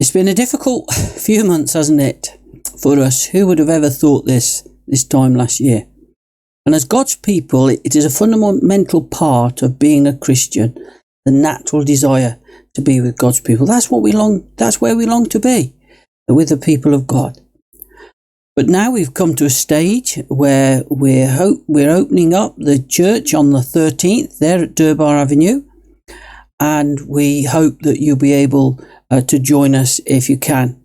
It's been a difficult few months, hasn't it, for us? Who would have ever thought this time last year? And as God's people, it is a fundamental part of being a Christian, the natural desire to be with God's people. That's where we long to be, with the people of God. But now we've come to a stage where we're opening up the church on the 13th there at Durbar Avenue, and we hope that you'll be able to join us if you can.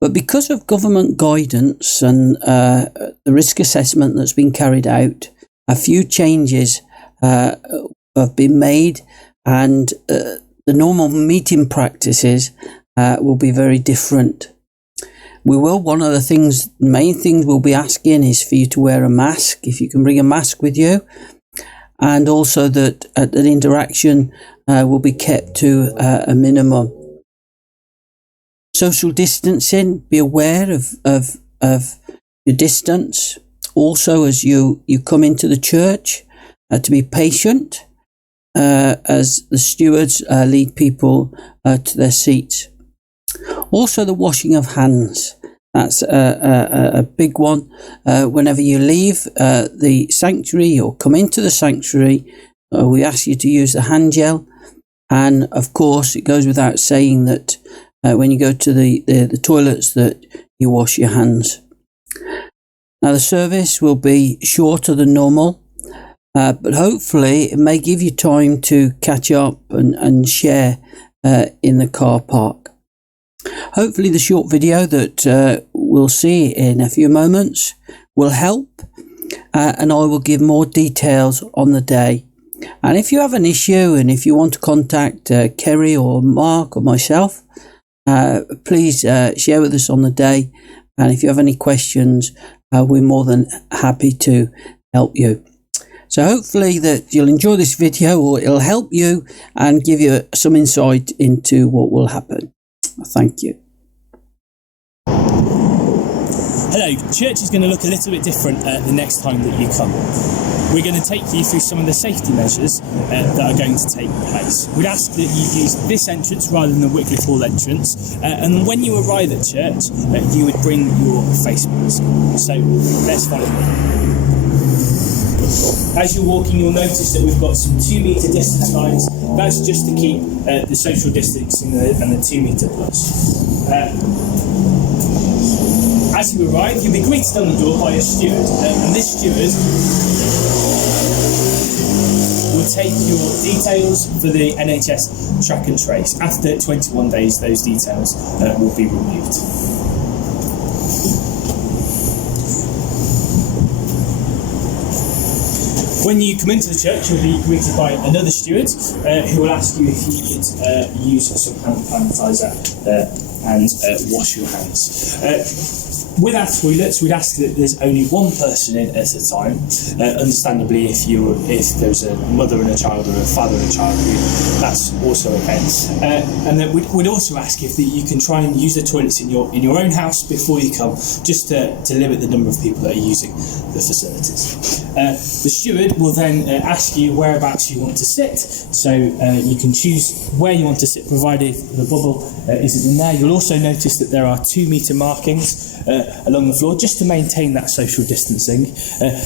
But because of government guidance and the risk assessment that's been carried out, a few changes have been made, and the normal meeting practices will be very different. One of the main things we'll be asking is for you to wear a mask, if you can bring a mask with you, and also that interaction will be kept to a minimum. Social distancing, be aware of your distance. Also, as you come into the church, to be patient as the stewards lead people to their seats. Also, the washing of hands. That's a big one. Whenever you leave the sanctuary or come into the sanctuary, we ask you to use the hand gel. And of course, it goes without saying that when you go to the toilets, that you wash your hands. Now, the service will be shorter than normal, but hopefully it may give you time to catch up and share in the car park. Hopefully the short video that we'll see in a few moments will help, and I will give more details on the day. And if you have an issue and if you want to contact Kerry or Mark or myself, please share with us on the day. And if you have any questions, we're more than happy to help you. So hopefully that you'll enjoy this video, or it'll help you and give you some insight into what will happen. Thank you. Hello, church is going to look a little bit different the next time that you come. We're going to take you through some of the safety measures that are going to take place. We'd ask that you use this entrance rather than the Wycliffe Hall entrance, and when you arrive at church, you would bring your face mask. So let's follow me. As you're walking, you'll notice that we've got some 2 metre distance lines. That's just to keep the social distancing and the 2 metre plus. As you arrive, you'll be greeted on the door by a steward, and this steward will take your details for the NHS track and trace. After 21 days, those details will be removed. When you come into the church, you'll be greeted by another steward who will ask you if you could use some hand sanitizer and wash your hands. With our toilets, we'd ask that there's only one person in at a time. Understandably, if there's a mother and a child or a father and a child, that's also okay. And then we'd also ask if you can try and use the toilets in your own house before you come, just to limit the number of people that are using the facilities. The steward will then ask you whereabouts you want to sit, so you can choose where you want to sit, provided the bubble isn't in there. You'll also notice that there are 2 metre markings along the floor, just to maintain that social distancing.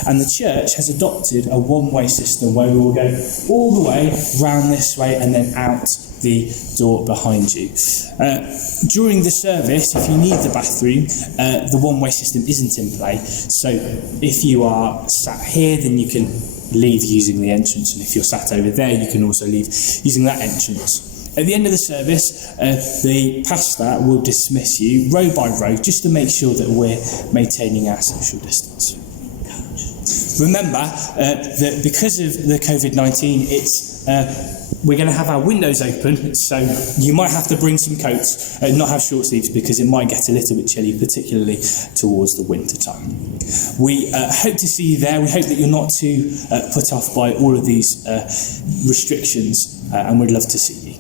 And the church has adopted a one-way system where we will go all the way round this way and then out the door behind you. During the service, if you need the bathroom, the one-way system isn't in play. So if you are sat here, then you can leave using the entrance, and if you're sat over there, you can also leave using that entrance. At the end of the service, the pastor will dismiss you row by row, just to make sure that we're maintaining our social distance. Remember that because of the COVID-19, we're going to have our windows open, so you might have to bring some coats and not have short sleeves, because it might get a little bit chilly, particularly towards the winter time. We hope to see you there. We hope that you're not too put off by all of these restrictions, and we'd love to see you.